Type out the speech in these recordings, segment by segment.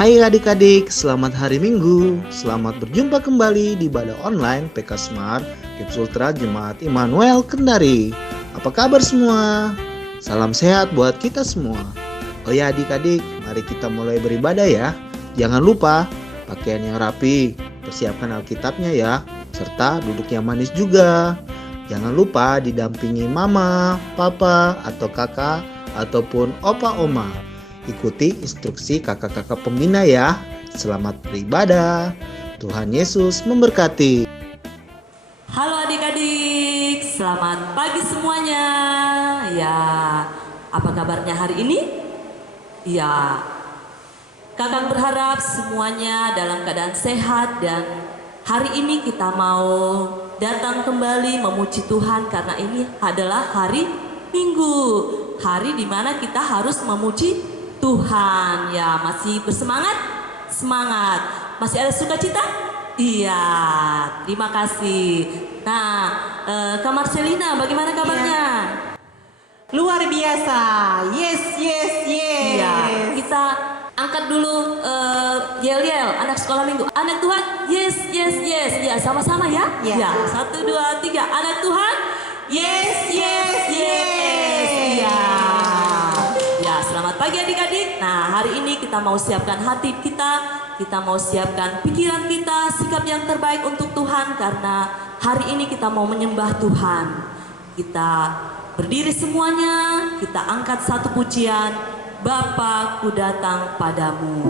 Hai adik-adik, selamat hari Minggu. Selamat berjumpa kembali di ibadah online PK Smart Gips Ultra Jemaat Immanuel Kendari. Apa kabar semua? Salam sehat buat kita semua. Oh ya adik-adik, mari kita mulai beribadah ya. Jangan lupa pakaian yang rapi, persiapkan Alkitabnya ya, serta duduk yang manis juga. Jangan lupa didampingi mama, papa, atau kakak, ataupun opa oma. Ikuti instruksi kakak-kakak pembina ya. Selamat beribadah. Tuhan Yesus memberkati. Halo adik-adik, selamat pagi semuanya. Ya, apa kabarnya hari ini? Ya, kakak berharap semuanya dalam keadaan sehat dan hari ini kita mau datang kembali memuji Tuhan karena ini adalah hari Minggu. Hari dimana kita harus memuji Tuhan. Ya, masih bersemangat? Semangat. Masih ada sukacita? Iya, terima kasih. Nah, Kak Marcelina, bagaimana kabarnya? Luar biasa. Yes, yes, yes. Iya, kita angkat dulu yel-yel anak sekolah minggu. Anak Tuhan, yes, yes, yes. Ya, sama-sama ya. Ya. Ya, 1, 2, 3. Anak Tuhan, yes, yes, yes. Iya. Ya, selamat pagi adik-adik. Nah, hari ini kita mau siapkan hati kita mau siapkan pikiran kita, sikap yang terbaik untuk Tuhan karena hari ini kita mau menyembah Tuhan. Kita berdiri semuanya, kita angkat satu pujian, Bapa ku datang padamu.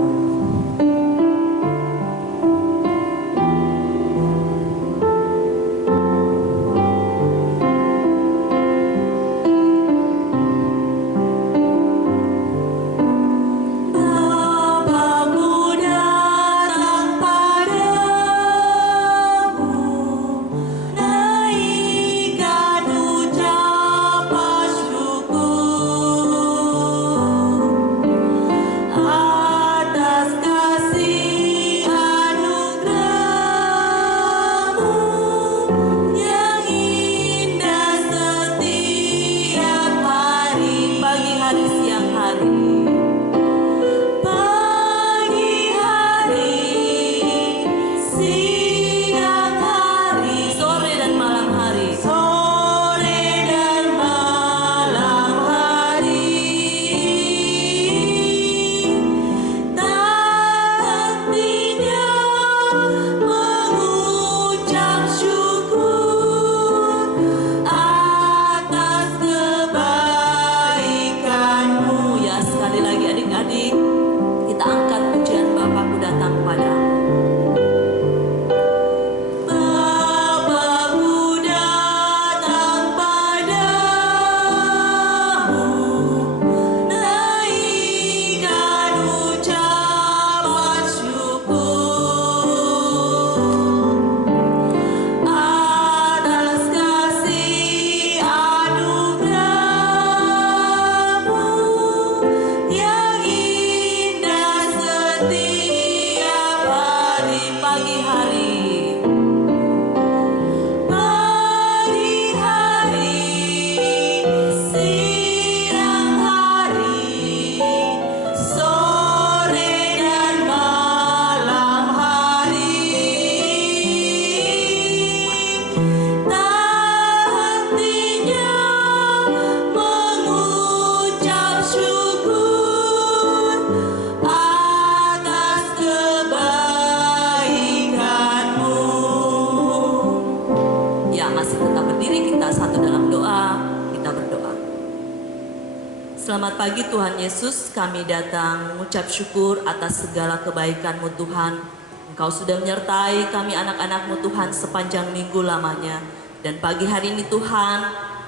Selamat pagi Tuhan Yesus, kami datang mengucap syukur atas segala kebaikan-Mu Tuhan. Engkau sudah menyertai kami anak-anak-Mu Tuhan sepanjang minggu lamanya. Dan pagi hari ini Tuhan,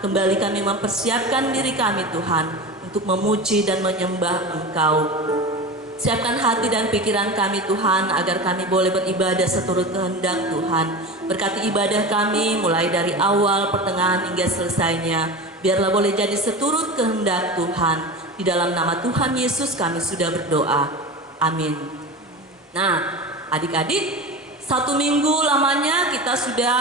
kembali kami mempersiapkan diri kami Tuhan untuk memuji dan menyembah Engkau. Siapkan hati dan pikiran kami Tuhan agar kami boleh beribadah seturut kehendak Tuhan. Berkati ibadah kami mulai dari awal, pertengahan hingga selesainya. Biarlah boleh jadi seturut kehendak Tuhan. Di dalam nama Tuhan Yesus kami sudah berdoa. Amin. Nah, adik-adik, 1 minggu lamanya kita sudah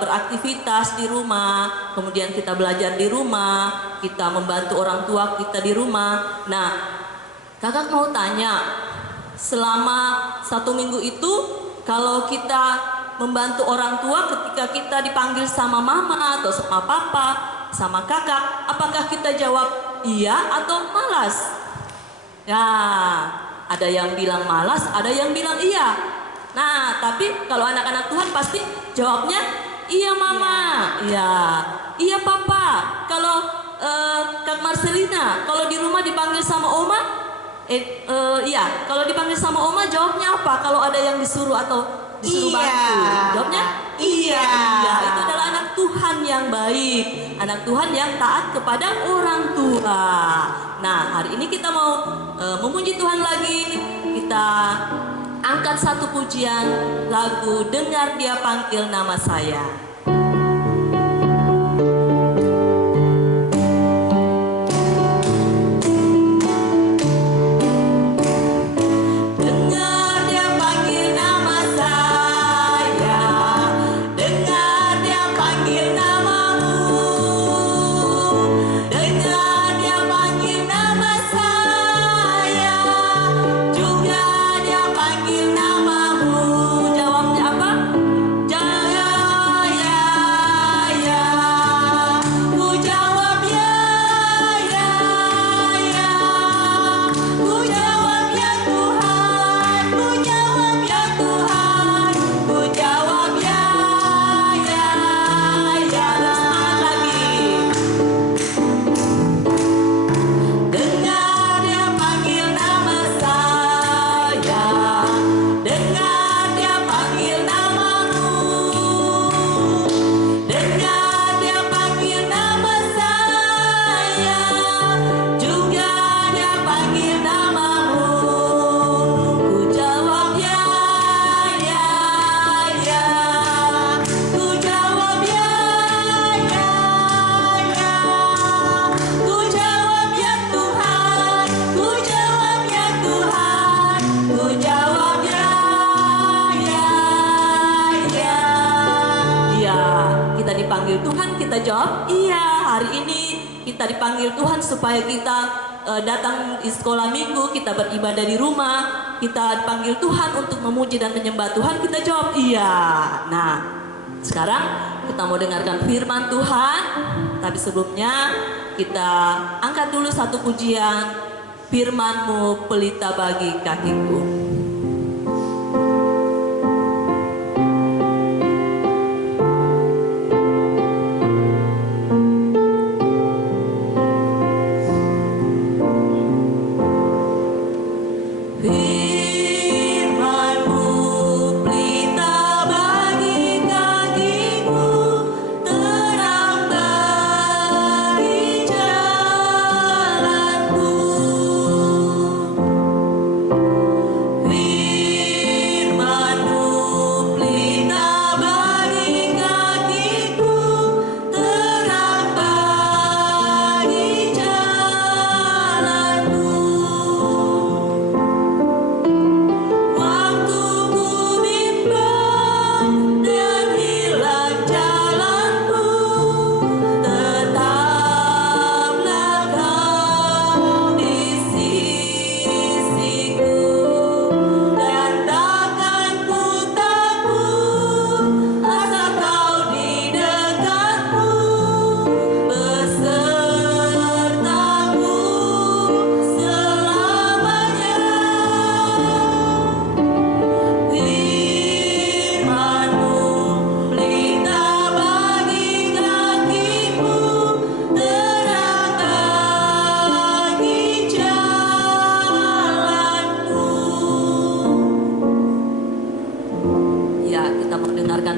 beraktivitas di rumah. Kemudian kita belajar di rumah. Kita membantu orang tua kita di rumah. Nah, kakak mau tanya, selama 1 minggu itu kalau kita membantu orang tua ketika kita dipanggil sama mama atau sama papa, sama kakak, apakah kita jawab iya atau malas? Ya, ada yang bilang malas, ada yang bilang iya. Nah, tapi kalau anak-anak Tuhan pasti jawabnya iya mama, iya papa. Kalau Kak Marcelina, kalau di rumah dipanggil sama oma, iya. Kalau dipanggil sama oma jawabnya apa? Kalau ada yang disuruh atau disuruh bantu, jawabnya iya. Itu adalah anak Tuhan yang baik, anak Tuhan yang taat kepada orang tua. Nah, hari ini kita mau memuji Tuhan lagi. Kita angkat satu pujian lagu Dengar Dia Panggil Nama Saya. Dipanggil Tuhan kita jawab iya. Hari ini kita dipanggil Tuhan supaya kita datang di sekolah minggu, kita beribadah di rumah, kita dipanggil Tuhan untuk memuji dan menyembah Tuhan, kita jawab iya. Nah, sekarang kita mau dengarkan firman Tuhan, tapi sebelumnya kita angkat dulu satu pujian, firman-Mu pelita bagi kakiku.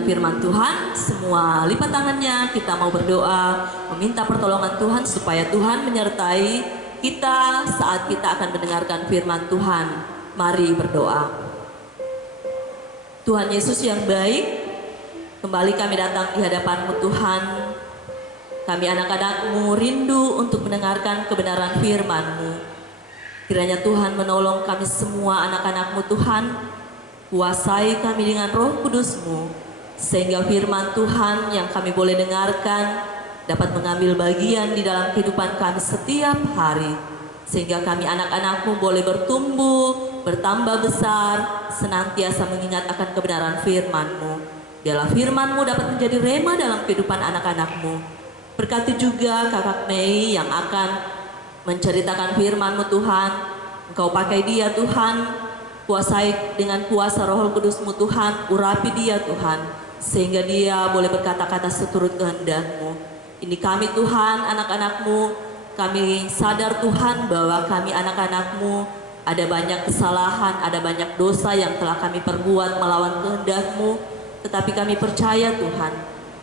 Firman Tuhan, semua lipat tangannya, kita mau berdoa, meminta pertolongan Tuhan supaya Tuhan menyertai kita saat kita akan mendengarkan firman Tuhan. Mari berdoa. Tuhan Yesus yang baik, kembali kami datang di hadapan-Mu Tuhan. Kami anak-anak-Mu rindu untuk mendengarkan kebenaran firman-Mu. Kiranya Tuhan menolong kami semua anak-anak-Mu Tuhan, kuasai kami dengan Roh Kudus-Mu, sehingga firman Tuhan yang kami boleh dengarkan dapat mengambil bagian di dalam kehidupan kami setiap hari, sehingga kami anak-anak-Mu boleh bertumbuh, bertambah besar, senantiasa mengingat akan kebenaran firman-Mu. Biarlah firman-Mu dapat menjadi rema dalam kehidupan anak-anak-Mu. Berkati juga Kakak Mei yang akan menceritakan firman-Mu Tuhan. Engkau pakai dia Tuhan, kuasai dengan kuasa Roh Kudus-Mu Tuhan, urapi dia Tuhan, sehingga dia boleh berkata-kata seturut kehendak-Mu. Ini kami Tuhan, anak-anak-Mu, kami sadar Tuhan bahwa kami anak-anak-Mu ada banyak kesalahan, ada banyak dosa yang telah kami perbuat melawan kehendak-Mu, tetapi kami percaya Tuhan,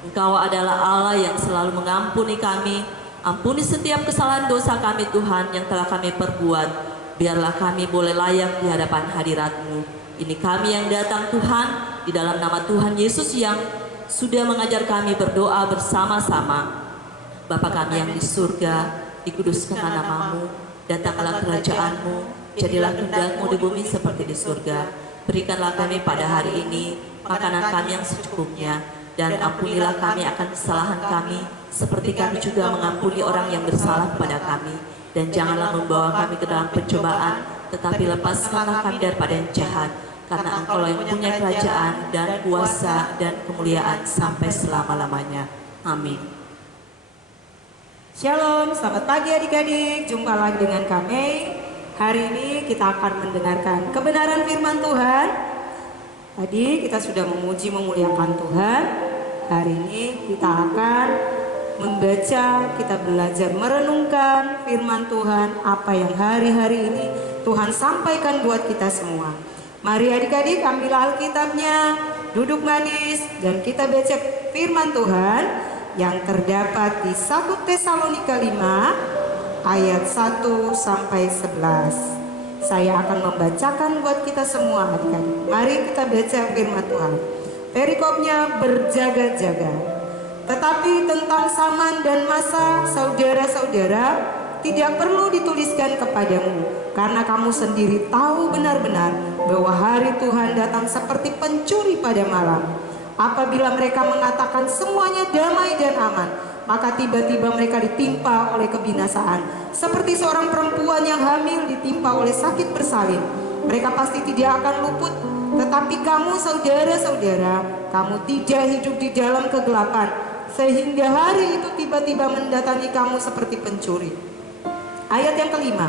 Engkau adalah Allah yang selalu mengampuni kami. Ampuni setiap kesalahan dosa kami Tuhan yang telah kami perbuat. Biarlah kami boleh layak di hadapan hadirat-Mu. Ini kami yang datang Tuhan, di dalam nama Tuhan Yesus yang sudah mengajar kami berdoa bersama-sama. Bapa kami yang di surga, dikuduskanlah nama-Mu, datanglah kerajaan-Mu, jadilah kehendak-Mu di bumi seperti di surga. Berikanlah kami pada hari ini makanan kami yang secukupnya, dan ampunilah kami akan kesalahan kami, seperti kami juga mengampuni orang yang bersalah kepada kami. Dan janganlah membawa kami ke dalam pencobaan, tetapi lepaskanlah kami daripada yang jahat. Karena Engkau yang punya kerajaan dan kuasa dan kemuliaan sampai selama-lamanya. Amin. Shalom, selamat pagi adik-adik. Jumpa lagi dengan kami. Hari ini kita akan mendengarkan kebenaran firman Tuhan. Tadi kita sudah memuji memuliakan Tuhan. Hari ini kita akan membaca, kita belajar merenungkan firman Tuhan, apa yang hari-hari ini Tuhan sampaikan buat kita semua. Mari adik-adik ambil Alkitabnya, duduk manis, dan kita baca firman Tuhan yang terdapat di 1 Tesalonika 5 ayat 1 sampai 11. Saya akan membacakan buat kita semua adik-adik. Mari kita baca firman Tuhan. Perikopnya berjaga-jaga. Tetapi tentang zaman dan masa, saudara-saudara, tidak perlu dituliskan kepadamu, karena kamu sendiri tahu benar-benar bahwa hari Tuhan datang seperti pencuri pada malam. Apabila mereka mengatakan semuanya damai dan aman, maka tiba-tiba mereka ditimpa oleh kebinasaan, seperti seorang perempuan yang hamil ditimpa oleh sakit bersalin. Mereka pasti tidak akan luput. Tetapi kamu saudara-saudara, kamu tidak hidup di dalam kegelapan, sehingga hari itu tiba-tiba mendatangi kamu seperti pencuri. Ayat yang kelima,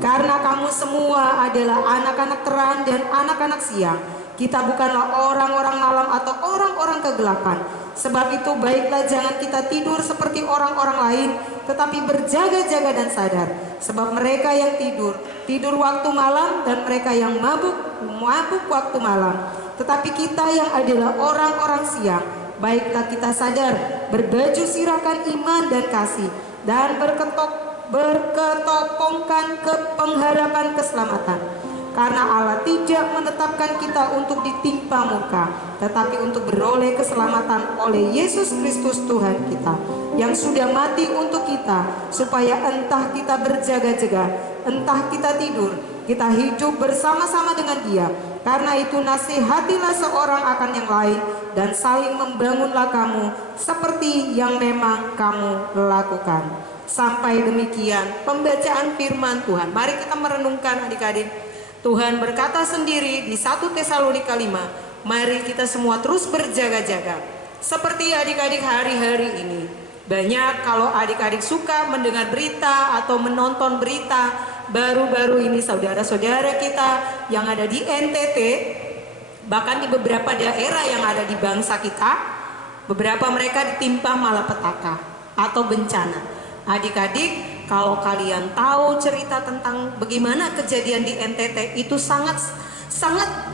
karena kamu semua adalah anak-anak terang dan anak-anak siang. Kita bukanlah orang-orang malam atau orang-orang kegelapan. Sebab itu baiklah jangan kita tidur seperti orang-orang lain, tetapi berjaga-jaga dan sadar. Sebab mereka yang tidur waktu malam, dan mereka yang mabuk waktu malam. Tetapi kita yang adalah orang-orang siang, baiklah kita sadar, berbaju sirahkan iman dan kasih, dan berketopongkan ke pengharapan keselamatan. Karena Allah tidak menetapkan kita untuk ditimpa murka, tetapi untuk beroleh keselamatan oleh Yesus Kristus Tuhan kita, yang sudah mati untuk kita, supaya entah kita berjaga-jaga, entah kita tidur, kita hidup bersama-sama dengan Dia. Karena itu nasihatilah seorang akan yang lain, dan saling membangunlah kamu seperti yang memang kamu lakukan. Sampai demikian pembacaan firman Tuhan. Mari kita merenungkan adik-adik. Tuhan berkata sendiri di 1 Tesalonika 5, mari kita semua terus berjaga-jaga. Seperti adik-adik hari-hari ini, banyak kalau adik-adik suka mendengar berita atau menonton berita. Baru-baru ini saudara-saudara kita yang ada di NTT, bahkan di beberapa daerah yang ada di bangsa kita, beberapa mereka ditimpa malapetaka atau bencana. Adik-adik, kalau kalian tahu cerita tentang bagaimana kejadian di NTT, itu sangat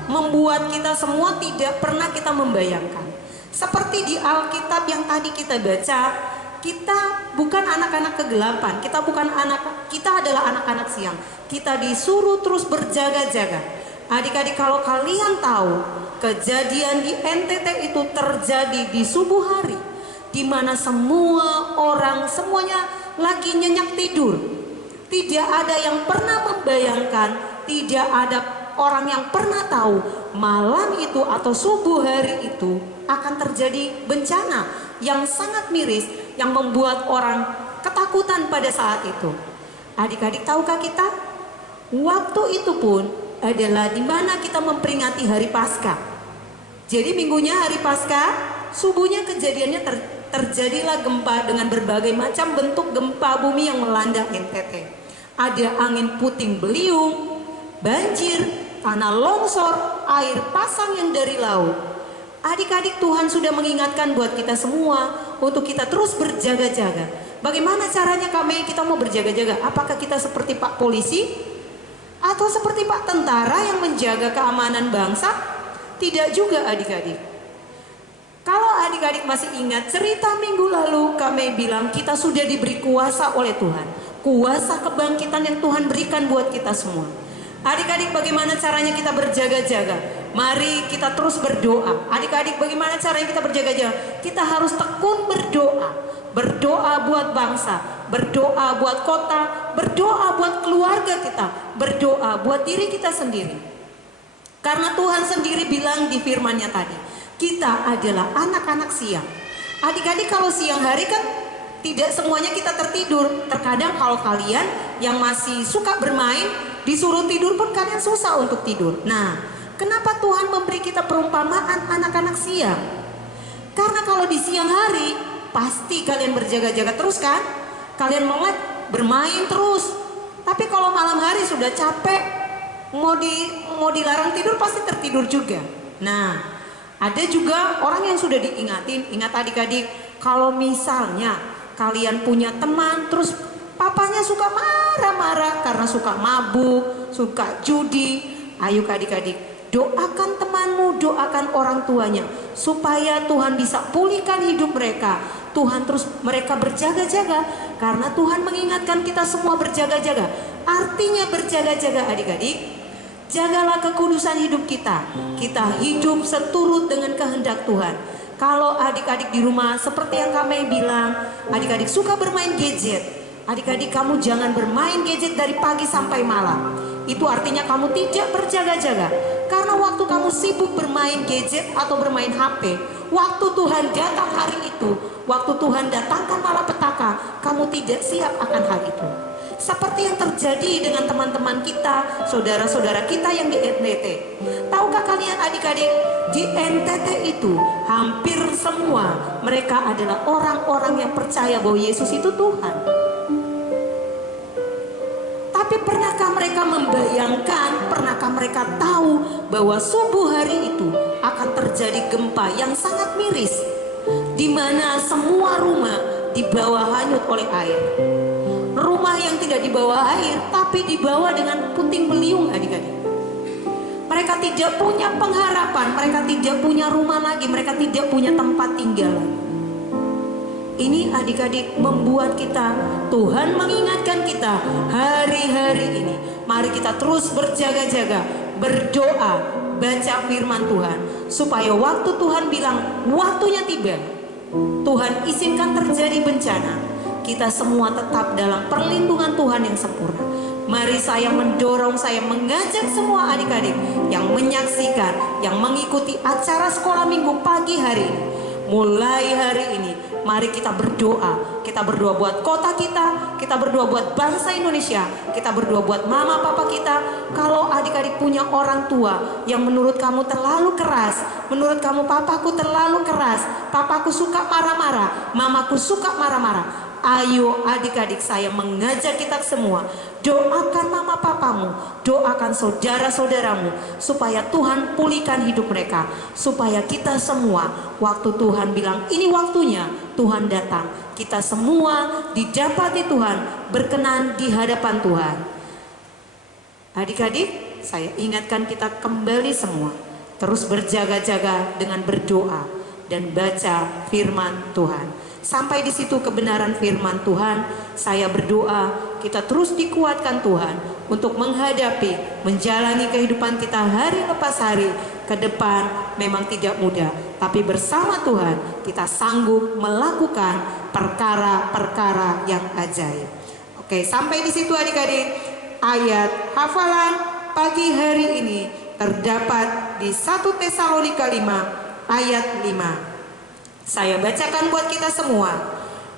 membuat kita semua tidak pernah kita membayangkan. Seperti di Alkitab yang tadi kita baca, kita bukan anak-anak kegelapan, kita adalah anak-anak siang. Kita disuruh terus berjaga-jaga. Adik-adik, kalau kalian tahu kejadian di NTT itu terjadi di subuh hari, di mana semua orang semuanya lagi nyenyak tidur. Tidak ada yang pernah membayangkan, tidak ada orang yang pernah tahu malam itu atau subuh hari itu akan terjadi bencana yang sangat miris, yang membuat orang ketakutan pada saat itu. Adik-adik, tahukah kita? Waktu itu pun adalah di mana kita memperingati hari Paskah. Jadi minggunya hari Paskah, subuhnya kejadiannya terjadilah gempa dengan berbagai macam bentuk gempa bumi yang melanda NTT. Ada angin puting beliung, banjir, tanah longsor, air pasang yang dari laut. Adik-adik, Tuhan sudah mengingatkan buat kita semua untuk kita terus berjaga-jaga. Bagaimana caranya kita mau berjaga-jaga? Apakah kita seperti Pak Polisi? Atau seperti Pak Tentara yang menjaga keamanan bangsa? Tidak juga adik-adik. Kalau adik-adik masih ingat cerita minggu lalu, kami bilang kita sudah diberi kuasa oleh Tuhan. Kuasa kebangkitan yang Tuhan berikan buat kita semua. Adik-adik, bagaimana caranya kita berjaga-jaga? Mari kita terus berdoa. Adik-adik, bagaimana caranya kita berjaga-jaga? Kita harus tekun berdoa. Berdoa buat bangsa, berdoa buat kota, berdoa buat keluarga kita, berdoa buat diri kita sendiri. Karena Tuhan sendiri bilang di firman-Nya tadi, kita adalah anak-anak siang. Adik-adik, kalau siang hari kan tidak semuanya kita tertidur. Terkadang kalau kalian yang masih suka bermain, disuruh tidur pun kalian susah untuk tidur. Nah, kenapa Tuhan memberi kita perumpamaan anak-anak siang? Karena kalau di siang hari pasti kalian berjaga-jaga terus kan? Kalian melek, bermain terus. Tapi kalau malam hari sudah capek, mau dilarang tidur pasti tertidur juga. Nah, ada juga orang yang sudah diingatin. Ingat adik-adik, kalau misalnya kalian punya teman terus papanya suka marah-marah karena suka mabuk, suka judi, ayo adik-adik, doakan temanmu, doakan orang tuanya supaya Tuhan bisa pulihkan hidup mereka. Tuhan terus mereka berjaga-jaga, karena Tuhan mengingatkan kita semua berjaga-jaga. Artinya berjaga-jaga adik-adik, jagalah kekudusan hidup kita. Kita hidup seturut dengan kehendak Tuhan. Kalau adik-adik di rumah seperti yang kami bilang, adik-adik suka bermain gadget, adik-adik kamu jangan bermain gadget dari pagi sampai malam. Itu artinya kamu tidak berjaga-jaga. Karena waktu kamu sibuk bermain gadget atau bermain HP, waktu Tuhan datang hari itu, waktu Tuhan datangkan malapetaka, kamu tidak siap akan hal itu. Seperti yang terjadi dengan teman-teman kita, saudara-saudara kita yang di NTT. Tahukah kalian adik-adik, di NTT itu hampir semua mereka adalah orang-orang yang percaya bahwa Yesus itu Tuhan. Tapi pernahkah mereka membayangkan, pernahkah mereka tahu bahwa subuh hari itu akan terjadi gempa yang sangat miris, di mana semua rumah dibawa hanyut oleh air. Rumah yang tidak dibawa air, tapi dibawa dengan puting beliung adik-adik. Mereka tidak punya pengharapan, mereka tidak punya rumah lagi, mereka tidak punya tempat tinggal. Ini adik-adik membuat kita, Tuhan mengingatkan kita hari-hari ini. Mari kita terus berjaga-jaga, berdoa, baca firman Tuhan. Supaya waktu Tuhan bilang, waktunya tiba, Tuhan izinkan terjadi bencana, kita semua tetap dalam perlindungan Tuhan yang sempurna. Mari saya mendorong, saya mengajak semua adik-adik yang menyaksikan, yang mengikuti acara sekolah minggu pagi hari ini. Mulai hari ini, mari kita berdoa. Kita berdoa buat kota kita berdoa buat bangsa Indonesia, kita berdoa buat mama papa kita. Kalau adik-adik punya orang tua yang menurut kamu terlalu keras, menurut kamu papaku terlalu keras, papaku suka marah-marah, mamaku suka marah-marah, ayo adik-adik, saya mengajak kita semua, doakan mama papamu, doakan saudara-saudaramu, supaya Tuhan pulihkan hidup mereka, supaya kita semua waktu Tuhan bilang ini waktunya, Tuhan datang, kita semua didapati Tuhan berkenan di hadapan Tuhan. Adik-adik, saya ingatkan kita kembali semua terus berjaga-jaga dengan berdoa dan baca firman Tuhan. Sampai di situ kebenaran firman Tuhan, saya berdoa kita terus dikuatkan Tuhan untuk menghadapi, menjalani kehidupan kita hari lepas hari ke depan. Memang tidak mudah, tapi bersama Tuhan kita sanggup melakukan perkara-perkara yang ajaib. Oke, sampai di situ adik-adik, ayat hafalan pagi hari ini terdapat di 1 Tesalonika 5 ayat 5. Saya bacakan buat kita semua.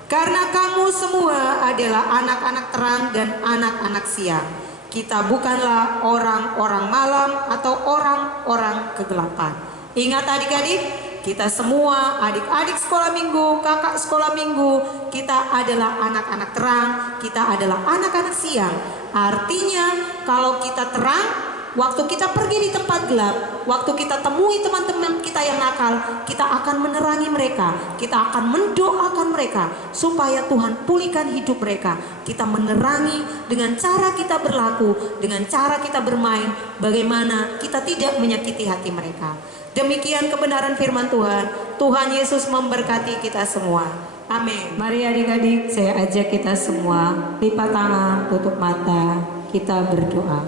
Karena kamu semua adalah anak-anak terang dan anak-anak siang. Kita bukanlah orang-orang malam atau orang-orang kegelapan. Ingat adik-adik, kita semua adik-adik sekolah minggu, kakak sekolah minggu, kita adalah anak-anak terang, kita adalah anak-anak siang. Artinya kalau kita terang, waktu kita pergi di tempat gelap, waktu kita temui teman-teman kita yang nakal, kita akan menerangi mereka, kita akan mendoakan mereka supaya Tuhan pulihkan hidup mereka. Kita menerangi dengan cara kita berlaku, dengan cara kita bermain, bagaimana kita tidak menyakiti hati mereka. Demikian kebenaran firman Tuhan. Tuhan Yesus memberkati kita semua. Amin. Mari adik-adik, saya ajak kita semua lipat tangan, tutup mata, kita berdoa.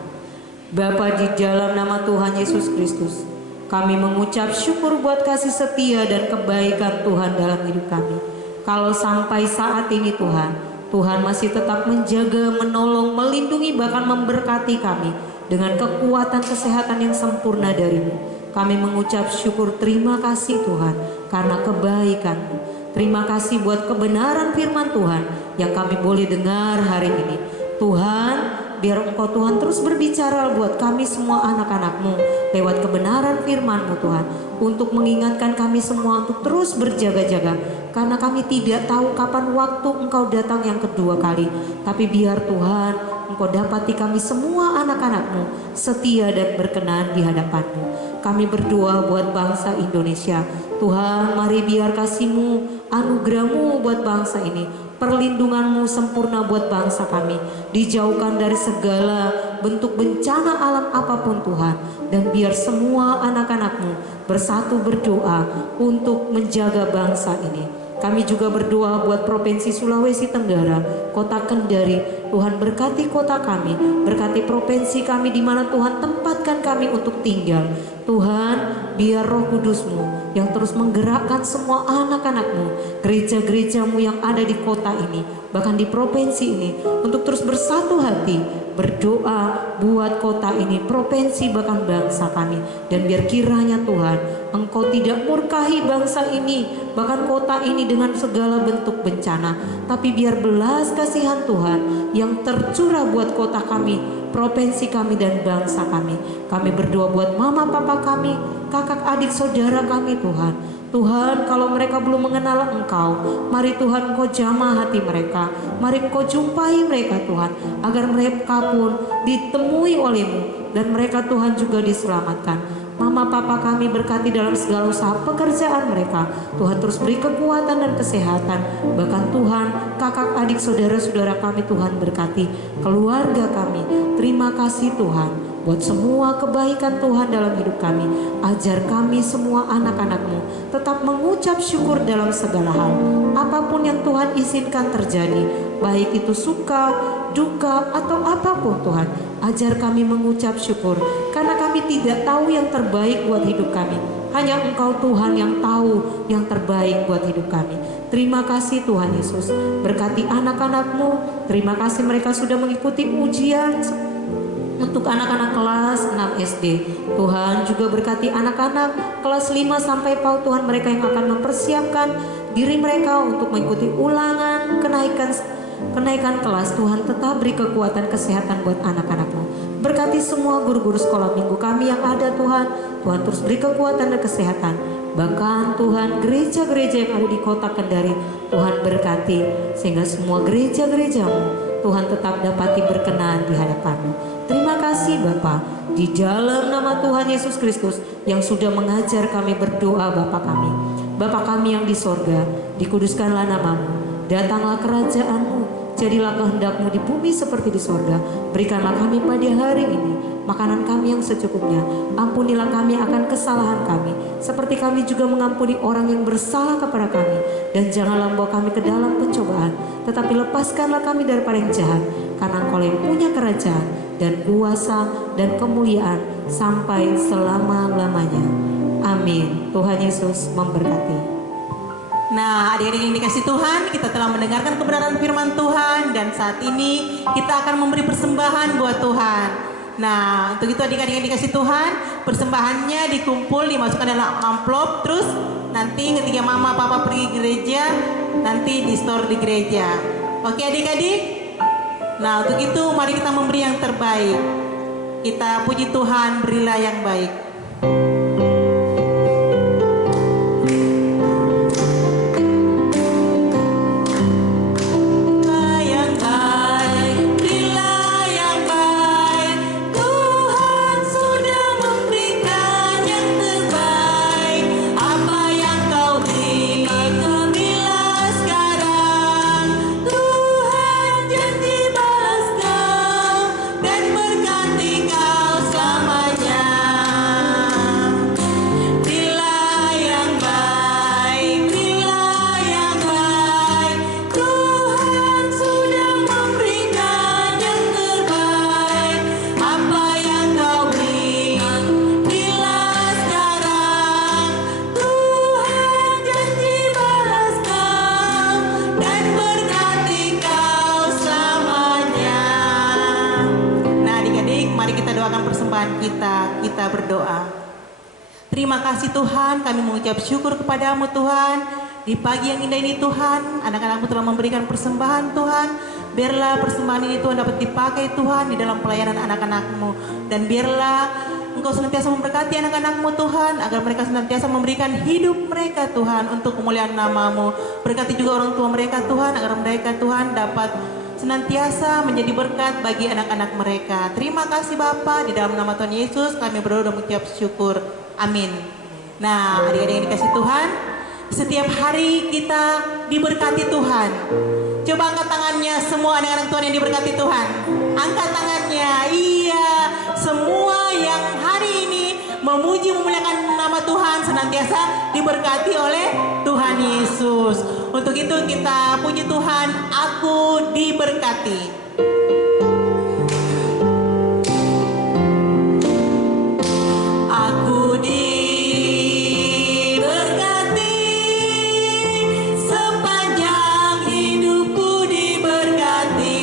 Bapa, di dalam nama Tuhan Yesus Kristus, kami mengucap syukur buat kasih setia dan kebaikan Tuhan dalam hidup kami. Kalau sampai saat ini Tuhan, Tuhan masih tetap menjaga, menolong, melindungi, bahkan memberkati kami dengan kekuatan kesehatan yang sempurna dari-Mu. Kami mengucap syukur, terima kasih Tuhan karena kebaikan-Mu. Terima kasih buat kebenaran firman Tuhan yang kami boleh dengar hari ini. Tuhan, biar Engkau Tuhan terus berbicara buat kami semua anak-anak-Mu lewat kebenaran firman-Mu Tuhan, untuk mengingatkan kami semua untuk terus berjaga-jaga, karena kami tidak tahu kapan waktu Engkau datang yang kedua kali. Tapi biar Tuhan, Engkau dapati kami semua anak-anak-Mu setia dan berkenan di hadapan-Mu. Kami berdoa buat bangsa Indonesia. Tuhan, mari biar kasih-Mu, anugerah-Mu buat bangsa ini, perlindungan-Mu sempurna buat bangsa kami, dijauhkan dari segala bentuk bencana alam apapun Tuhan. Dan biar semua anak-anak-Mu bersatu berdoa untuk menjaga bangsa ini. Kami juga berdoa buat Provinsi Sulawesi Tenggara, Kota Kendari. Tuhan berkati kota kami, berkati provinsi kami di mana Tuhan tempatkan kami untuk tinggal. Tuhan, biar Roh Kudus-Mu yang terus menggerakkan semua anak-anak-Mu, gereja-gereja-Mu yang ada di kota ini, bahkan di provinsi ini, untuk terus bersatu hati, berdoa buat kota ini, provinsi, bahkan bangsa kami. Dan biar kiranya Tuhan, Engkau tidak murkahi bangsa ini, bahkan kota ini dengan segala bentuk bencana, tapi biar belas kasihan Tuhan yang tercurah buat kota kami, provinsi kami, dan bangsa kami. Kami berdoa buat mama papa kami, kakak adik saudara kami Tuhan. Tuhan, kalau mereka belum mengenal Engkau, mari Tuhan Engkau jamah hati mereka, mari Engkau jumpai mereka Tuhan, agar mereka pun ditemui oleh-Mu, dan mereka Tuhan juga diselamatkan. Mama papa kami berkati dalam segala usaha pekerjaan mereka. Tuhan terus beri kekuatan dan kesehatan. Bahkan Tuhan, kakak adik saudara-saudara kami Tuhan berkati keluarga kami. Terima kasih Tuhan buat semua kebaikan Tuhan dalam hidup kami. Ajar kami semua anak-anak-Mu tetap mengucap syukur dalam segala hal. Apapun yang Tuhan izinkan terjadi, baik itu suka, duka, atau apapun Tuhan, ajar kami mengucap syukur, karena kami tidak tahu yang terbaik buat hidup kami. Hanya Engkau Tuhan yang tahu yang terbaik buat hidup kami. Terima kasih Tuhan Yesus. Berkati anak-anak-Mu. Terima kasih mereka sudah mengikuti ujian untuk anak-anak kelas 6 SD. Tuhan juga berkati anak-anak kelas 5 sampai PAUD Tuhan, mereka yang akan mempersiapkan diri mereka untuk mengikuti ulangan kenaikan kelas. Tuhan tetap beri kekuatan kesehatan buat anak-anak-Mu. Berkati semua guru-guru sekolah minggu kami yang ada Tuhan. Tuhan terus beri kekuatan dan kesehatan. Bahkan Tuhan, gereja-gereja yang ada di kota Kendari, Tuhan berkati, sehingga semua gereja-gereja-Mu Tuhan tetap dapati berkenan di hadapan-Mu. Terima kasih Bapa, di dalam nama Tuhan Yesus Kristus yang sudah mengajar kami berdoa. Bapa kami, Bapa kami yang di sorga, dikuduskanlah nama-Mu, datanglah kerajaan-Mu, jadilah kehendak-Mu di bumi seperti di sorga. Berikanlah kami pada hari ini makanan kami yang secukupnya. Ampunilah kami akan kesalahan kami, seperti kami juga mengampuni orang yang bersalah kepada kami. Dan janganlah membawa kami ke dalam pencobaan, tetapi lepaskanlah kami daripada yang jahat, karena Engkau yang punya kerajaan dan kuasa dan kemuliaan sampai selama-lamanya. Amin. Tuhan Yesus memberkati. Nah, adik-adik yang dikasih Tuhan, kita telah mendengarkan kebenaran firman Tuhan, dan saat ini kita akan memberi persembahan buat Tuhan. Nah, untuk itu adik-adik yang dikasih Tuhan, persembahannya dikumpul, dimasukkan dalam amplop, terus nanti ketika mama papa pergi gereja, nanti di store di gereja. Oke adik-adik? Nah, untuk itu mari kita memberi yang terbaik. Kita puji Tuhan, berilah yang baik. Kita berdoa. Terima kasih Tuhan, kami mengucap syukur kepadamu Tuhan. Di pagi yang indah ini Tuhan, anak-anakmu telah memberikan persembahan Tuhan. Biarlah persembahan ini Tuhan dapat dipakai Tuhan di dalam pelayanan anak-anakmu. Dan biarlah Engkau senantiasa memberkati anak-anakmu Tuhan, agar mereka senantiasa memberikan hidup mereka Tuhan untuk kemuliaan namamu. Berkati juga orang tua mereka Tuhan, agar mereka Tuhan dapat senantiasa menjadi berkat bagi anak-anak mereka. Terima kasih Bapa, di dalam nama Tuhan Yesus kami berdoa dan mengucap syukur. Amin. Nah, adik-adik yang dikasih Tuhan, setiap hari kita diberkati Tuhan. Coba angkat tangannya semua anak-anak Tuhan yang diberkati Tuhan. Angkat tangannya. Iya, semua yang hari ini memuji memuliakan nama Tuhan senantiasa diberkati oleh Tuhan Yesus. Untuk itu kita puji Tuhan, aku diberkati. Aku diberkati, sepanjang hidupku diberkati.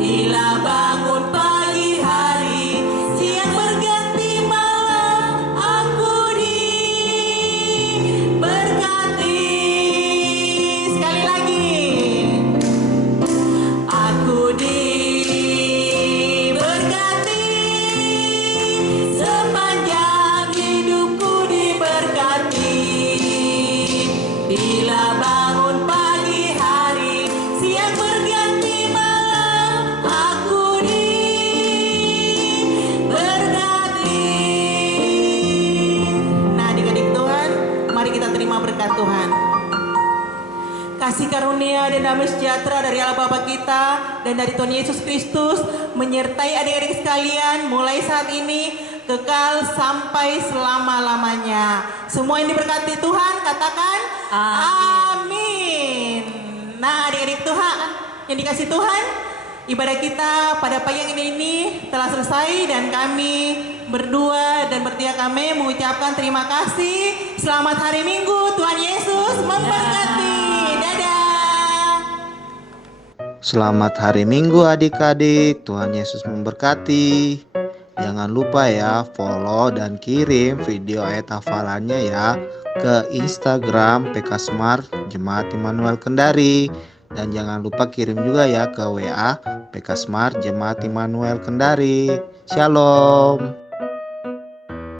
Bila bangun pagi hari, siang berganti malam, aku diberkati. Sekali lagi, aku diberkati, sepanjang hidupku diberkati. Bila bangun pagi hari, siang berganti malam, aku diberkati. Nah, adik-adik Tuhan, mari kita terima berkat Tuhan. Kasih karunia dan damai sejahtera dari Allah Bapa kita dan dari Tuhan Yesus Kristus menyertai adik-adik sekalian mulai saat ini kekal sampai selama-lamanya. Semua yang diberkati Tuhan katakan amin. Nah, adik-adik Tuhan yang dikasih Tuhan, ibadah kita pada pagi yang ini telah selesai dan kami berdua dan bertiga kami mengucapkan terima kasih. Selamat hari Minggu, Tuhan Yesus memberkati. Dadah. Selamat hari Minggu adik-adik, Tuhan Yesus memberkati. Jangan lupa ya follow dan kirim video ayat hafalannya ya ke Instagram PK Smart Jemaat Immanuel Kendari. Dan jangan lupa kirim juga ya ke WA PK Smart Jemaat Immanuel Kendari. Shalom.